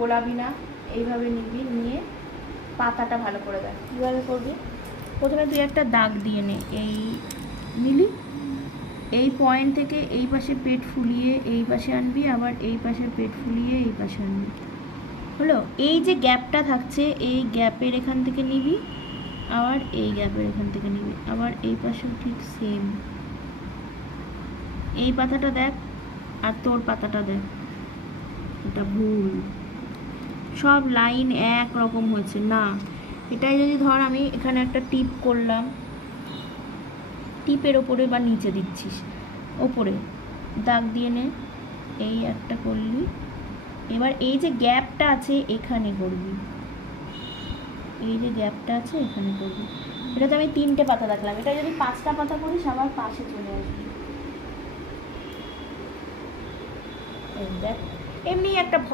গোলাবি না, এইভাবে নিবি, নিয়ে পাতাটা ভালো করে দেখ কীভাবে করবি। প্রথমে তুই একটা দাগ দিয়ে নে, এই নিলি, এই পয়েন্ট থেকে এই পাশে পেট ফুলিয়ে এই পাশে আনবি, আবার এই পাশে পেট ফুলিয়ে এই পাশে আনবি। হলো? এই যে গ্যাপটা থাকছে এই গ্যাপের এখান থেকে নিবি, আবার এই গ্যাপের এখান থেকে নিবি, আবার এই পাশেও ঠিক সেম। এই পাতাটা দেখ আর তোর পাতাটা দেখ, এটা ভুল, সব লাইন এক রকম হয়েছে না। এটাই যদি ধর আমি এখানে একটা টিপ করলাম, টিপের ওপরে বা নিচে দিচ্ছিস, ওপরে দাগ দিয়ে নে, এই একটা করলি, এবার এই যে গ্যাপটা আছে এখানে করবি, এই যে গ্যাপটা আছে এখানে করবি। এটাতে আমি 3টে পাতা দেখলাম, এটা যদি 5টা পাতা করিস আবার পাশে চলে আসবি। এই দেখ, এমনি একটা